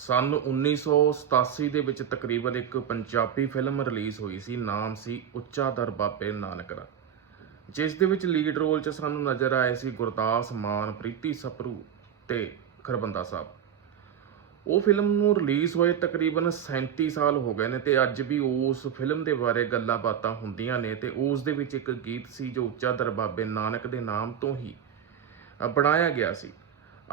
ਸਨ 1987 ਦੇ ਵਿੱਚ ਤਕਰੀਬਨ ਇੱਕ ਪੰਜਾਬੀ ਫਿਲਮ ਰਿਲੀਜ਼ ਹੋਈ ਸੀ, ਨਾਮ ਸੀ ਉੱਚਾ ਦਰ ਬਾਬੇ ਨਾਨਕ ਦਾ, ਜਿਸ ਦੇ ਵਿੱਚ ਲੀਡ ਰੋਲ 'ਚ ਸਾਨੂੰ ਨਜ਼ਰ ਆਏ ਸੀ ਗੁਰਦਾਸ ਮਾਨ, ਪ੍ਰੀਤੀ ਸਪਰੂ ਤੇ ਖਰਬੰਦਾ ਸਾਹਿਬ। ਉਹ ਫਿਲਮ ਨੂੰ ਰਿਲੀਜ਼ ਹੋਏ ਤਕਰੀਬਨ 37 ਸਾਲ ਹੋ ਗਏ ਨੇ ਤੇ ਅੱਜ ਵੀ ਉਸ ਫਿਲਮ ਦੇ ਬਾਰੇ ਗੱਲਾਂ ਬਾਤਾਂ ਹੁੰਦੀਆਂ ਨੇ ਤੇ ਉਸ ਦੇ ਵਿੱਚ ਇੱਕ ਗੀਤ ਸੀ ਜੋ ਉੱਚਾ ਦਰਬਾਬੇ ਨਾਨਕ ਦੇ ਨਾਮ ਤੋਂ ਹੀ ਬਣਾਇਆ ਗਿਆ ਸੀ।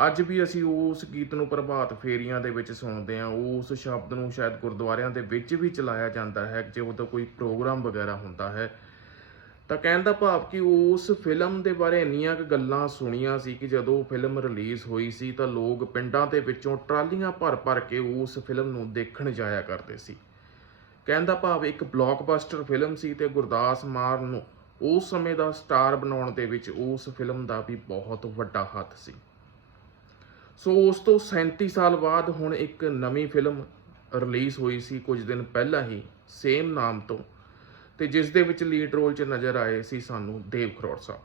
ਅੱਜ ਵੀ ਅਸੀਂ ਉਸ ਗੀਤ ਨੂੰ ਪ੍ਰਭਾਤ ਫੇਰੀਆਂ ਦੇ ਵਿੱਚ ਸੁਣਦੇ ਹਾਂ। ਉਸ ਸ਼ਬਦ ਨੂੰ ਸ਼ਾਇਦ ਗੁਰਦੁਆਰਿਆਂ ਦੇ ਵਿੱਚ ਵੀ ਚਲਾਇਆ ਜਾਂਦਾ ਹੈ ਜੇ ਉਦੋਂ ਕੋਈ ਪ੍ਰੋਗਰਾਮ ਵਗੈਰਾ ਹੁੰਦਾ ਹੈ। ਤਾਂ ਕਹਿਣ ਦਾ ਭਾਵ ਕਿ ਉਸ ਫਿਲਮ ਦੇ ਬਾਰੇ ਇੰਨੀਆਂ ਕੁ ਗੱਲਾਂ ਸੁਣੀਆਂ ਸੀ ਕਿ ਜਦੋਂ ਫਿਲਮ ਰਿਲੀਜ਼ ਹੋਈ ਸੀ ਤਾਂ ਲੋਕ ਪਿੰਡਾਂ ਦੇ ਵਿੱਚੋਂ ਟਰਾਲੀਆਂ ਭਰ-ਭਰ ਕੇ ਉਸ ਫਿਲਮ ਨੂੰ ਦੇਖਣ ਜਾਇਆ ਕਰਦੇ ਸੀ। ਕਹਿਣ ਦਾ ਭਾਵ ਇੱਕ ਬਲੌਕਬਸਟਰ ਫਿਲਮ ਸੀ ਤੇ ਗੁਰਦਾਸ ਮਾਨ ਨੂੰ ਉਸ ਸਮੇਂ ਦਾ ਸਟਾਰ ਬਣਾਉਣ ਦੇ ਵਿੱਚ ਉਸ ਫਿਲਮ ਦਾ ਵੀ ਬਹੁਤ ਵੱਡਾ ਹੱਥ ਸੀ। ਸੋ ਉਸ ਤੋਂ 37 ਸਾਲ ਬਾਅਦ ਹੁਣ ਇੱਕ ਨਵੀਂ ਫਿਲਮ ਰਿਲੀਜ਼ ਹੋਈ ਸੀ ਕੁਝ ਦਿਨ ਪਹਿਲਾਂ ਹੀ, ਸੇਮ ਨਾਮ ਤੋਂ। ਤੇ ਜਿਸ ਦੇ ਵਿੱਚ ਲੀਡ ਰੋਲ 'ਚ ਨਜ਼ਰ ਆਏ ਸੀ ਸਾਨੂੰ ਦੇਵ ਖਰੋੜ ਸਾਹਿਬ।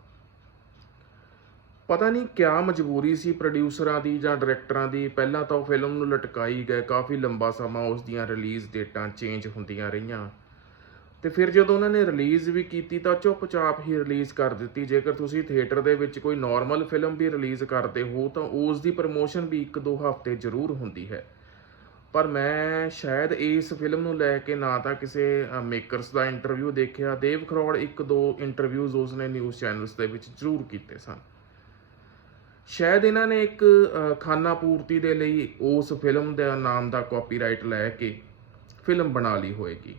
ਪਤਾ ਨਹੀਂ ਕਿਆ ਮਜਬੂਰੀ ਸੀ ਪ੍ਰੋਡਿਊਸਰਾਂ ਦੀ ਜਾਂ ਡਾਇਰੈਕਟਰਾਂ ਦੀ, ਪਹਿਲਾਂ ਤਾਂ ਉਹ ਫਿਲਮ ਨੂੰ ਲਟਕਾਈ ਗਏ, ਕਾਫੀ ਲੰਬਾ ਸਮਾਂ ਉਸ ਦੀਆਂ ਰਿਲੀਜ਼ ਡੇਟਾਂ ਚੇਂਜ ਹੁੰਦੀਆਂ ਰਹੀਆਂ। ਤੇ ਫਿਰ ਜਦੋਂ ਉਹਨਾਂ ਨੇ ਰਿਲੀਜ਼ ਵੀ ਕੀਤੀ ਤਾਂ ਚੁੱਪਚਾਪ ਹੀ ਰਿਲੀਜ਼ ਕਰ ਦਿੱਤੀ। ਜੇਕਰ ਤੁਸੀਂ ਥੀਏਟਰ ਦੇ ਵਿੱਚ ਕੋਈ ਨਾਰਮਲ ਫਿਲਮ ਵੀ ਰਿਲੀਜ਼ ਕਰਦੇ ਹੋ ਤਾਂ ਉਸ ਦੀ ਪ੍ਰਮੋਸ਼ਨ ਵੀ 1-2 ਹਫ਼ਤੇ ਜ਼ਰੂਰ ਹੁੰਦੀ ਹੈ। ਪਰ ਮੈਂ ਸ਼ਾਇਦ ਇਸ ਫਿਲਮ ਨੂੰ ਲੈ ਕੇ ਨਾ ਤਾਂ ਕਿਸੇ ਮੇਕਰਸ ਦਾ ਇੰਟਰਵਿਊ ਦੇਖਿਆ। ਦੇਵ ਖਰੋੜ ਇੱਕ ਦੋ ਇੰਟਰਵਿਊਜ਼ ਉਸਨੇ ਨਿਊਜ਼ ਚੈਨਲਸ ਦੇ ਵਿੱਚ ਜ਼ਰੂਰ ਕੀਤੇ ਸਨ। ਸ਼ਾਇਦ ਇਹਨਾਂ ਨੇ ਇੱਕ ਅ, ਖਾਨਾ ਪੂਰਤੀ ਦੇ ਲਈ ਉਸ ਫਿਲਮ ਦਾ ਨਾਮ ਦਾ ਕਾਪੀਰਾਈਟ ਲੈ ਕੇ ਫਿਲਮ ਬਣਾ ਲਈ ਹੋਏਗੀ।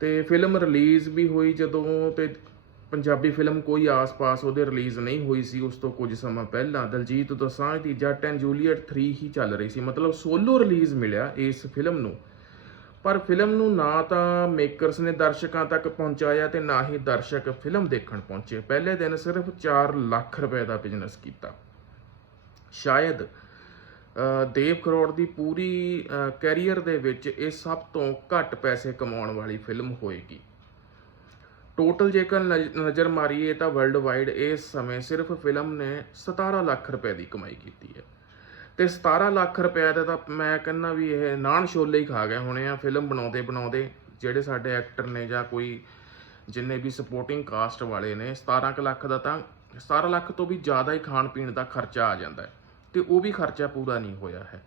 ਤੇ ਫਿਲਮ ਰਿਲੀਜ਼ ਵੀ ਹੋਈ ਜਦੋਂ ਤੇ ਪੰਜਾਬੀ ਫਿਲਮ ਕੋਈ ਆਸ-ਪਾਸ ਉਹਦੇ ਰਿਲੀਜ਼ ਨਹੀਂ ਹੋਈ ਸੀ, ਉਸ ਤੋਂ ਕੁਝ ਸਮਾਂ ਪਹਿਲਾਂ। ਦਲਜੀਤ ਦੋਸਾਂਝ ਦੀ ਜੱਟ ਐਂਡ ਜੂਲੀਅਟ 3 ਹੀ ਚੱਲ ਰਹੀ ਸੀ। ਮਤਲਬ ਸੋਲੋ ਰਿਲੀਜ਼ ਮਿਲਿਆ ਇਸ ਫਿਲਮ ਨੂੰ। ਪਰ ਫਿਲਮ ਨੂੰ ਨਾ ਤਾਂ ਮੇਕਰਸ ਨੇ ਦਰਸ਼ਕਾਂ ਤੱਕ ਪਹੁੰਚਾਇਆ ਤੇ ਨਾ ਹੀ ਦਰਸ਼ਕ ਫਿਲਮ ਦੇਖਣ ਪਹੁੰਚੇ। ਪਹਿਲੇ ਦਿਨ ਸਿਰਫ 4 ਲੱਖ ਰੁਪਏ ਦਾ ਬਿਜ਼ਨਸ ਕੀਤਾ। ਸ਼ਾਇਦ ਦੇਵ ਕਰੋੜ ਦੀ ਪੂਰੀ ਕੈਰੀਅਰ ਦੇ ਵਿੱਚ ਇਹ ਸਭ ਤੋਂ ਘੱਟ ਪੈਸੇ ਕਮਾਉਣ ਵਾਲੀ ਫਿਲਮ ਹੋਏਗੀ। ਟੋਟਲ ਜੇਕਰ ਨਜ਼- ਨਜ਼ਰ ਮਾਰੀਏ ਤਾਂ ਵਰਲਡ ਵਾਈਡ ਇਸ ਸਮੇਂ ਸਿਰਫ ਫਿਲਮ ਨੇ 17 ਲੱਖ ਰੁਪਏ ਦੀ ਕਮਾਈ ਕੀਤੀ ਹੈ। ਤੇ 17 ਲੱਖ ਰੁਪਏ ਦਾ ਤਾਂ ਮੈਂ ਕਹਿੰਦਾ ਵੀ ਇਹ ਨਾਨ ਛੋਲੇ ਹੀ ਖਾ ਗਏ ਹੋਣੇ ਆ ਫਿਲਮ ਬਣਾਉਂਦੇ ਬਣਾਉਂਦੇ। ਜਿਹੜੇ ਸਾਡੇ ਐਕਟਰ ਨੇ ਜਾਂ ਕੋਈ ਜਿੰਨੇ ਵੀ ਸਪੋਰਟਿੰਗ ਕਾਸਟ ਵਾਲੇ ਨੇ 17 ਕੁ ਲੱਖ ਦਾ ਤਾਂ 17 ਲੱਖ ਤੋਂ ਵੀ ਜ਼ਿਆਦਾ ਹੀ ਖਾਣ ਪੀਣ ਦਾ ਖਰਚਾ ਆ ਜਾਂਦਾ ਹੈ। ਤੇ ਉਹ ਵੀ ਖਰਚਾ ਪੂਰਾ ਨਹੀਂ ਹੋਇਆ ਹੈ।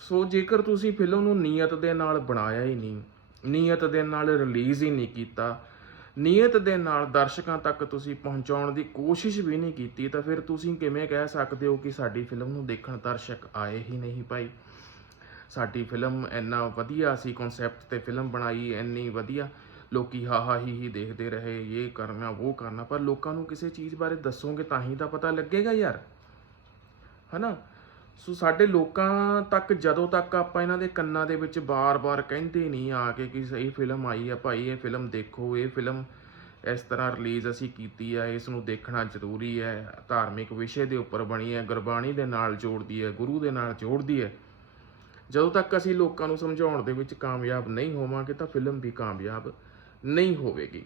ਸੋ ਜੇਕਰ ਤੁਸੀਂ ਫਿਲਮ ਨੂੰ ਨੀਅਤ ਦੇ ਨਾਲ ਬਣਾਇਆ ਹੀ ਨਹੀਂ, ਨੀਅਤ ਦੇ ਨਾਲ ਰਿਲੀਜ਼ ਹੀ ਨਹੀਂ ਕੀਤਾ, ਨੀਅਤ ਦੇ ਨਾਲ ਦਰਸ਼ਕਾਂ ਤੱਕ ਤੁਸੀਂ ਪਹੁੰਚਾਉਣ ਦੀ ਕੋਸ਼ਿਸ਼ ਵੀ ਨਹੀਂ ਕੀਤੀ, ਤਾਂ ਫਿਰ ਤੁਸੀਂ ਕਿਵੇਂ ਕਹਿ ਸਕਦੇ ਹੋ ਕਿ ਸਾਡੀ ਫਿਲਮ ਨੂੰ ਦੇਖਣ ਦਰਸ਼ਕ ਆਏ ਹੀ ਨਹੀਂ ਭਾਈ? ਸਾਡੀ ਫਿਲਮ ਇੰਨਾ ਵਧੀਆ ਸੀ ਕਨਸੈਪਟ ਤੇ ਫਿਲਮ ਬਣਾਈ, ਇੰਨੀ ਵਧੀਆ। ਲੋਕੀ ਹਾ ਹਾ ਹੀ ਹੀ ਦੇਖਦੇ ਰਹੇ, ਇਹ ਕਰਨਾ, ਉਹ ਕਰਨਾ, ਪਰ ਲੋਕਾਂ ਨੂੰ ਕਿਸੇ ਚੀਜ਼ ਬਾਰੇ ਦੱਸੋਗੇ ਤਾਂ ਹੀ ਤਾਂ ਪਤਾ ਲੱਗੇਗਾ ਯਾਰ। ਹਨਾ? ਸੋ ਸਾਡੇ ਲੋਕਾਂ ਤੱਕ, ਜਦੋਂ ਤੱਕ ਆਪਾਂ ਇਹਨਾਂ ਦੇ ਕੰਨਾਂ ਦੇ ਵਿੱਚ ਬਾਰ-ਬਾਰ ਕਹਿੰਦੇ ਨਹੀਂ ਆ ਕੇ ਕਿ ਇਹ ਫਿਲਮ ਆਈ ਆ ਭਾਈ, ਇਹ ਫਿਲਮ ਦੇਖੋ, ਇਹ ਫਿਲਮ ਇਸ ਤਰ੍ਹਾਂ ਰਿਲੀਜ਼ ਅਸੀਂ ਕੀਤੀ ਆ, ਇਸ ਨੂੰ ਦੇਖਣਾ ਜ਼ਰੂਰੀ ਹੈ, ਧਾਰਮਿਕ ਵਿਸ਼ੇ ਦੇ ਉੱਪਰ ਬਣੀ ਹੈ, ਗੁਰਬਾਣੀ ਦੇ ਨਾਲ ਜੋੜਦੀ ਹੈ, ਗੁਰੂ ਦੇ ਨਾਲ ਜੋੜਦੀ ਹੈ। ਜਦੋਂ ਤੱਕ ਅਸੀਂ ਲੋਕਾਂ ਨੂੰ ਸਮਝਾਉਣ ਦੇ ਵਿੱਚ ਕਾਮਯਾਬ ਨਹੀਂ ਹੋਵਾਂਗੇ ਤਾਂ ਫਿਲਮ ਵੀ ਕਾਮਯਾਬ ਨਹੀਂ ਹੋਵੇਗੀ।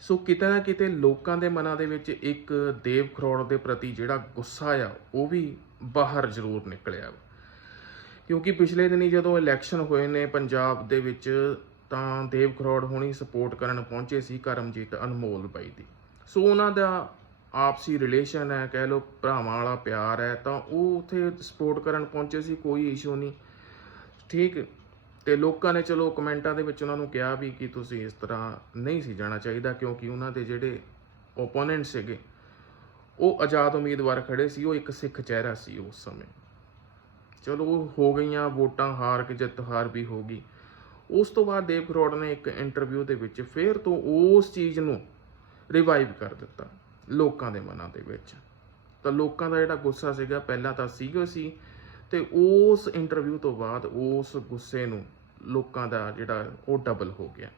ਸੋ ਕਿਤੇ ਨਾ ਕਿਤੇ ਲੋਕਾਂ ਦੇ ਮਨਾਂ ਦੇ ਵਿੱਚ ਇੱਕ ਦੇਵ ਖਰੋੜ ਦੇ ਪ੍ਰਤੀ ਜਿਹੜਾ ਗੁੱਸਾ ਆ, ਉਹ ਵੀ ਬਾਹਰ ਜ਼ਰੂਰ ਨਿਕਲਿਆ ਕਿਉਂਕਿ ਪਿਛਲੇ ਦਿਨੀ ਜਦੋਂ ਇਲੈਕਸ਼ਨ ਹੋਏ ਨੇ ਪੰਜਾਬ ਦੇ ਵਿੱਚ, ਤਾਂ ਦੇਵ ਖਰੋੜ ਹੁਣੀ ਸਪੋਰਟ ਕਰਨ ਪਹੁੰਚੇ ਸੀ ਕਰਮਜੀਤ ਅਨਮੋਲ ਬਾਈ ਦੀ। ਸੋ ਉਹਨਾਂ ਦਾ ਆਪਸੀ ਰਿਲੇਸ਼ਨ ਹੈ, ਕਹਿ ਲਓ ਭਰਾਵਾਂ ਵਾਲਾ ਪਿਆਰ ਹੈ, ਤਾਂ ਉਹ ਉੱਥੇ ਸਪੋਰਟ ਕਰਨ ਪਹੁੰਚੇ ਸੀ, ਕੋਈ ਇਸ਼ੂ ਨਹੀਂ। ਠੀਕ ਤੇ ਲੋਕਾਂ ਨੇ ਚਲੋ ਕਮੈਂਟਾਂ ਦੇ ਵਿੱਚ ਉਹਨਾਂ ਨੂੰ ਕਿਹਾ ਵੀ ਕਿ ਤੁਸੀਂ ਇਸ ਤਰ੍ਹਾਂ ਨਹੀਂ ਸੀ ਜਾਣਾ ਚਾਹੀਦਾ ਕਿਉਂਕਿ ਉਹਨਾਂ ਦੇ ਜਿਹੜੇ ਓਪੋਨੈਂਟ ਸੀਗੇ, ਉਹ ਆਜ਼ਾਦ ਉਮੀਦਵਾਰ ਖੜੇ ਸੀ, ਉਹ ਇੱਕ ਸਿੱਖ ਚਿਹਰਾ ਸੀ ਉਸ ਸਮੇਂ। ਚਲੋ ਉਹ ਹੋ ਗਈਆਂ ਵੋਟਾਂ, ਹਾਰ ਕੇ ਜਿੱਤ ਹਾਰ ਵੀ ਹੋ ਗਈ। ਉਸ ਤੋਂ ਬਾਅਦ ਦੇਵ ਖਰੋੜ ਨੇ ਇੱਕ ਇੰਟਰਵਿਊ ਦੇ ਵਿੱਚ ਫੇਰ ਤੋਂ ਉਸ ਚੀਜ਼ ਨੂੰ ਰਿਵਾਈਵ ਕਰ ਦਿੱਤਾ ਲੋਕਾਂ ਦੇ ਮਨਾਂ ਦੇ ਵਿੱਚ। ਤਾਂ ਲੋਕਾਂ ਦਾ ਜਿਹੜਾ ਗੁੱਸਾ ਸੀਗਾ, ਪਹਿਲਾਂ ਤਾਂ ਸੀਗਾ ਸੀ ਤੇ ਉਸ ਇੰਟਰਵਿਊ ਤੋਂ ਬਾਅਦ ਉਸ ਗੁੱਸੇ ਨੂੰ ਲੋਕਾਂ ਦਾ ਜਿਹੜਾ ਉਹ ਡਬਲ ਹੋ ਗਿਆ।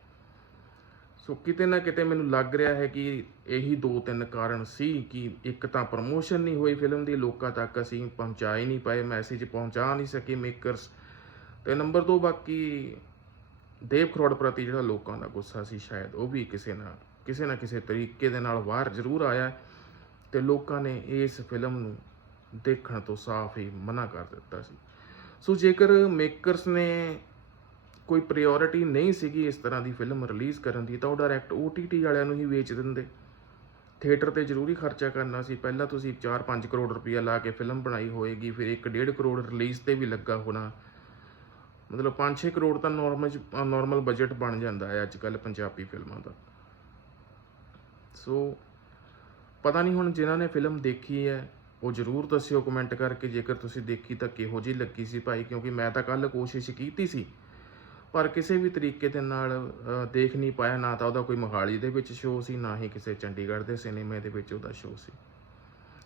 ਸੋ ਕਿਤੇ ਨਾ ਕਿਤੇ ਮੈਨੂੰ ਲੱਗ ਰਿਹਾ ਹੈ ਕਿ ਇਹੀ ਦੋ ਤਿੰਨ ਕਾਰਨ ਸੀ ਕਿ ਇੱਕ ਤਾਂ ਪ੍ਰਮੋਸ਼ਨ ਨਹੀਂ ਹੋਈ ਫਿਲਮ ਦੀ, ਲੋਕਾਂ ਤੱਕ ਅਸੀਂ ਪਹੁੰਚਾ ਹੀ ਨਹੀਂ ਪਾਏ ਮੈਸੇਜ ਪਹੁੰਚਾ ਨਹੀਂ ਸਕੇ ਮੇਕਰਸ ਤੇ ਨੰਬਰ 2 ਬਾਕੀ ਦੇਵ ਖਰੋੜ ਪ੍ਰਤੀ ਜਿਹੜਾ ਲੋਕਾਂ ਦਾ ਗੁੱਸਾ ਸੀ, ਸ਼ਾਇਦ ਉਹ ਵੀ ਕਿਸੇ ਨਾ ਕਿਸੇ ਨਾ ਕਿਸੇ ਤਰੀਕੇ ਦੇ ਨਾਲ ਬਾਹਰ ਜ਼ਰੂਰ ਆਇਆ ਹੈ ਤੇ ਲੋਕਾਂ ਨੇ ਇਸ ਫਿਲਮ ਨੂੰ ਦੇਖਣ ਤੋਂ ਸਾਫ਼ ਹੀ ਮਨਾ ਕਰ ਦਿੱਤਾ ਸੀ। ਸੋ ਜੇਕਰ ਮੇਕਰਸ ਨੇ ਕੋਈ ਪ੍ਰਾਇੋਰਟੀ ਨਹੀਂ ਸੀਗੀ ਇਸ ਤਰ੍ਹਾਂ ਦੀ ਫਿਲਮ ਰਿਲੀਜ਼ ਕਰਨ ਦੀ, ਤਾਂ ਉਹ ਡਾਇਰੈਕਟ OTT ਵਾਲਿਆਂ ਨੂੰ ਹੀ ਵੇਚ ਦਿੰਦੇ। ਥੀਏਟਰ ਤੇ ਜ਼ਰੂਰੀ ਖਰਚਾ ਕਰਨਾ ਸੀ। ਪਹਿਲਾਂ ਤੁਸੀਂ 4-5 ਕਰੋੜ ਰੁਪਈਆ ਲਾ ਕੇ ਫਿਲਮ ਬਣਾਈ ਹੋਏਗੀ, ਫਿਰ 1.5 ਕਰੋੜ ਰਿਲੀਜ਼ ਤੇ ਵੀ ਲੱਗਾ ਹੋਣਾ। ਮਤਲਬ 5-6 ਕਰੋੜ ਤਾਂ ਨਾਰਮਲ ਨਾਰਮਲ ਬਜਟ ਬਣ ਜਾਂਦਾ ਹੈ ਅੱਜ ਕੱਲ ਪੰਜਾਬੀ ਫਿਲਮਾਂ ਦਾ। ਸੋ ਪਤਾ ਨਹੀਂ ਹੁਣ ਜਿਨ੍ਹਾਂ ਨੇ ਫਿਲਮ ਦੇਖੀ ਹੈ, ਉਹ ਜਰੂਰ ਦੱਸਿਓ ਕਮੈਂਟ ਕਰਕੇ। ਜੇਕਰ ਤੁਸੀਂ ਦੇਖੀ ਤਾਂ ਕਿਹੋ ਜਿਹੀ ਲੱਗੀ ਸੀ ਭਾਈ? ਕਿਉਂਕਿ ਮੈਂ ਤਾਂ ਕੱਲ ਕੋਸ਼ਿਸ਼ ਕੀਤੀ ਸੀ। ਪਰ ਕਿਸੇ ਵੀ ਤਰੀਕੇ ਦੇ ਨਾਲ ਦੇਖ ਨਹੀਂ ਪਾਇਆ, ਨਾ ਤਾਂ ਉਹਦਾ ਕੋਈ ਮੋਹਾਲੀ ਦੇ ਵਿੱਚ ਸ਼ੋਅ ਸੀ, ਨਾ ਹੀ ਕਿਸੇ ਚੰਡੀਗੜ੍ਹ ਦੇ ਸਿਨੇਮੇ ਦੇ ਵਿੱਚ ਉਹਦਾ ਸ਼ੋਅ ਸੀ।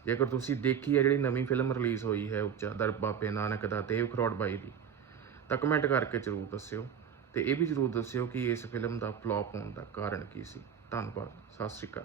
ਜੇਕਰ ਤੁਸੀਂ ਦੇਖੀ ਹੈ ਜਿਹੜੀ ਨਵੀਂ ਫਿਲਮ ਰਿਲੀਜ਼ ਹੋਈ ਹੈ ਉੱਚਾ, ਦਰ ਬਾਬੇ ਨਾਨਕ ਦਾ, ਦੇਵ ਖਰੋੜ ਬਾਈ ਦੀ, ਤਾਂ ਕਮੈਂਟ ਕਰਕੇ ਜਰੂਰ ਦੱਸਿਓ। ਤੇ ਇਹ ਵੀ ਜਰੂਰ ਦੱਸਿਓ ਕਿ ਇਸ ਫਿਲਮ ਦਾ ਫਲॉप ਹੋਣ ਦਾ ਕਾਰਨ ਕੀ ਸੀ। ਧੰਨਵਾਦ, ਸਤਿ ਸ਼੍ਰੀ ਅਕਾਲ।